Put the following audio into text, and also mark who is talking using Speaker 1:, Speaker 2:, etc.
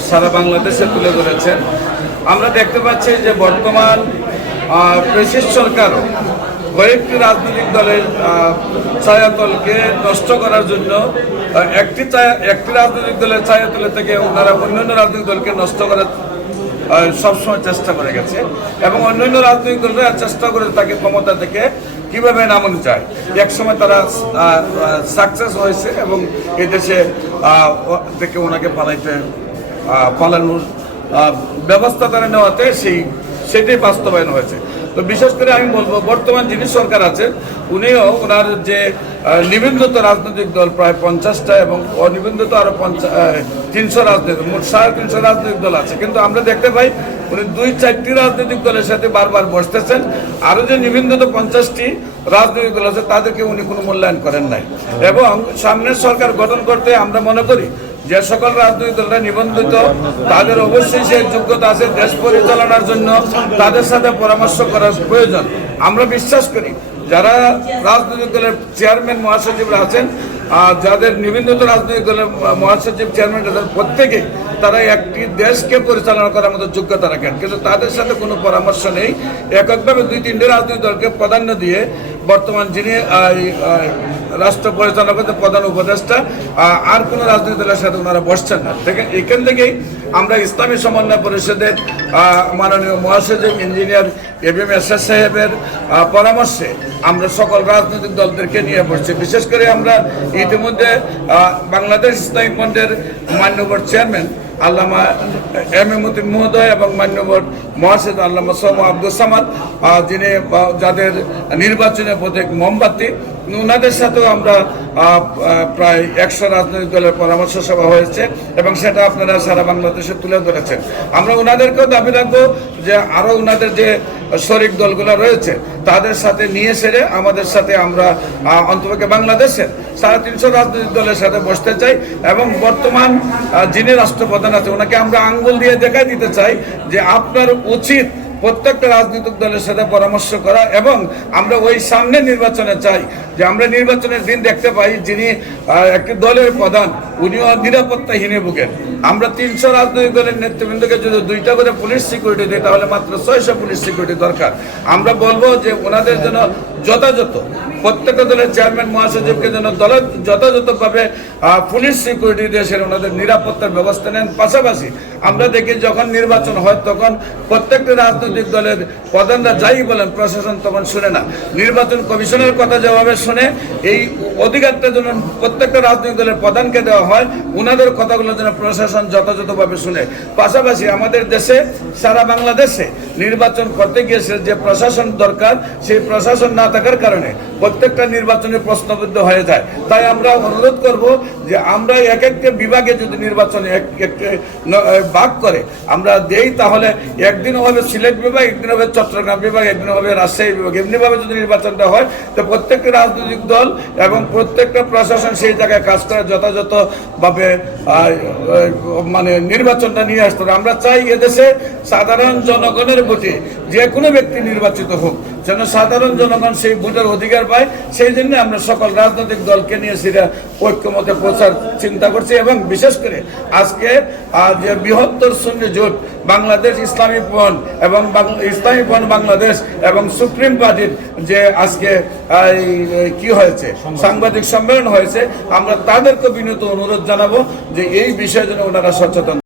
Speaker 1: সারা বাংলাদেশে তুলে ধরেছেন। আমরা দেখতে পাচ্ছি যে বর্তমান ব্রিটিশ সরকারও কয়েকটি রাজনৈতিক দলের ছায়াতলকে নষ্ট করার জন্য একটি একটি রাজনৈতিক দলের ছায়াতলে থেকে ওনারা অন্যান্য রাজনৈতিক দলকে নষ্ট করার সবসময় চেষ্টা করে গেছে এবং অন্যান্য রাজনৈতিক দলরা চেষ্টা করে তাকে ক্ষমতা থেকে কীভাবে নামানো যায়। একসময় তারা সাকসেস হয়েছে এবং এই দেশে আহ, থেকে ওনাকে পালাইতে পালানোর ব্যবস্থা তারা নেওয়াতে সেই সেটাই বাস্তবায়ন হয়েছে। তো বিশেষ করে আমি বলব বর্তমান যিনি সরকার আছেন উনিও ওনার যে নিবন্ধিত রাজনৈতিক দল প্রায় পঞ্চাশটা এবং অনিবন্ধিত আরও পঞ্চাশ তিনশো রাজনৈতিক মোট সাড়ে তিনশো রাজনৈতিক দল আছে। কিন্তু আমরা দেখতে পাই উনি দুই চারটি রাজনৈতিক দলের সাথে বারবার বসতেছেন। আরও যে নিবন্ধিত পঞ্চাশটি রাজনৈতিক দল আছে তাদেরকে উনি কোনো মূল্যায়ন করেন নাই। এবং সামনের সরকার গঠন করতে আমরা মনে করি যে সকল রাজনৈতিক দলরা নিবন্ধিত তাদের অবশ্যই সেই যোগ্যতা আছে দেশ পরিচালনার জন্য তাদের সাথে পরামর্শ করার প্রয়োজন। আমরা বিশ্বাস করি যারা রাজনৈতিক দলের চেয়ারম্যান মহাসচিবরা আছেন আহ, যাদের নিবন্ধিত রাজনৈতিক দলের মহাসচিব চেয়ারম্যান আছেন প্রত্যেকেই তারা একটি দেশকে পরিচালনা করার মতো যোগ্যতা রাখেন। কিন্তু তাদের সাথে কোনো পরামর্শ নেই। এককভাবে দুই তিনটে রাজনৈতিক দলকে প্রাধান্য দিয়ে বর্তমান যিনি রাষ্ট্র পরিচালনা করতে প্রধান উপদেষ্টা আর কোনো রাজনৈতিক দলের সাথে ওনারা বসছেন না। দেখেন এখান থেকেই আমরা ইসলামী সমন্বয় পরিষদের মাননীয় মহাসচিব, ইঞ্জিনিয়ার এম এম এস সাহেবের পরামর্শে আমরা সকল রাজনৈতিক দলদেরকে নিয়ে বসছি। বিশেষ করে আমরা ইতিমধ্যে বাংলাদেশ ইসলামী ফ্রন্টের মান্যবর চেয়ারম্যান আল্লামা এম এ মতিন মহোদয় এবং মান্যবর মহাসেদ আল্লামা সোম আব্দুল সামাদ যিনি যাদের নির্বাচনের প্রত্যেক মোমবাতি ওনাদের সাথেও আমরা প্রায় একশো রাজনৈতিক দলের পরামর্শ সভা হয়েছে এবং সেটা আপনারা সারা বাংলাদেশে তুলে ধরেছেন। আমরা ওনাদেরকেও দাবি রাখব যে আরও ওনাদের যে শরিক দলগুলো রয়েছে, তাদের সাথে নিয়ে সেরে আমাদের সাথে আমরা অন্তপক্ষে বাংলাদেশের সাড়ে তিনশো রাজনৈতিক দলের সাথে বসতে চাই এবং বর্তমান যিনি রাষ্ট্রপ্রধান আছে, ওনাকে আমরা আঙ্গুল দিয়ে দেখাই দিতে চাই যে আপনার উচিত প্রত্যেকটা রাজনৈতিক দলের সাথে পরামর্শ করা এবং আমরা ওই সামনে নির্বাচনে চাই যে আমরা নির্বাচনের দিন দেখতে পাই যিনি একটি দলের প্রধান। উনিও নিরাপত্তাহীনে ভুগেন আমরা তিনশো রাজনৈতিক দলের নেতৃবৃন্দকে যদি দুইটা করে পুলিশ সিকিউরিটি দিই তাহলে মাত্র ছয়শো পুলিশ সিকিউরিটি দরকার। আমরা বলব যে ওনাদের জন্য যথাযথ, প্রত্যেকটা দলের চেয়ারম্যান মহাসচিবকে যেন দলের যথাযথভাবে পুলিশ সিকিউরিটি সেটা ওনাদের নিরাপত্তার ব্যবস্থা নেন। পাশাপাশি আমরা দেখি যখন নির্বাচন হয় তখন প্রত্যেকটা রাজনৈতিক দলের প্রধানরা যাই বলেন, প্রশাসন তখন শুনে না। নির্বাচন কমিশনের কথা যেভাবে শুনে, এই অধিকারটা যেন প্রত্যেকটা রাজনৈতিক দলের প্রধানকে দেওয়া হয় ওনাদের কথাগুলো যেন প্রশাসন যথাযথভাবে শুনে। পাশাপাশি আমাদের দেশে, সারা বাংলাদেশে নির্বাচন করতে গিয়েছে যে প্রশাসন দরকার, সেই প্রশাসন না থাকার কারণে প্রত্যেকটা নির্বাচনে প্রশ্নবিদ্ধ হয়ে যায়। তাই আমরা অনুরোধ করব যে আমরা এক একটা বিভাগে যদি নির্বাচনে ভাগ করে, আমরা দেই তাহলে একদিন হবে সিলেট বিভাগ একদিন হবে চট্টগ্রাম বিভাগ একদিন হবে রাজশাহী বিভাগ। এমনিভাবে যদি নির্বাচনটা হয়, তো প্রত্যেকটা রাজনৈতিক দল এবং প্রত্যেকটা প্রশাসন সেই জায়গায় কাজ করে যথাযথভাবে মানে নির্বাচনটা নিয়ে আসতে হবে আমরা চাই এদেশে সাধারণ জনগণের ভোটে যে কোনো ব্যক্তি নির্বাচিত হোক যেন সাধারণ জনগণ সেই ভোটের অধিকার পায়। সেই জন্য আমরা সকল রাজনৈতিক দলকে নিয়ে সেটা ঐক্যমতে প্রচার চিন্তা করছি এবং বিশেষ করে আজকে যে বৃহত্তর শূন্য জোট বাংলাদেশ ইসলামী ফ্রন্ট এবং ইসলামী ফ্রন্ট বাংলাদেশ এবং সুপ্রিম পার্টির যে আজকে কি হয়েছে? সাংবাদিক সম্মেলন হয়েছে। আমরা তাদেরকে বিনীত অনুরোধ জানাব যে এই বিষয়ে যেন ওনারা সচেতন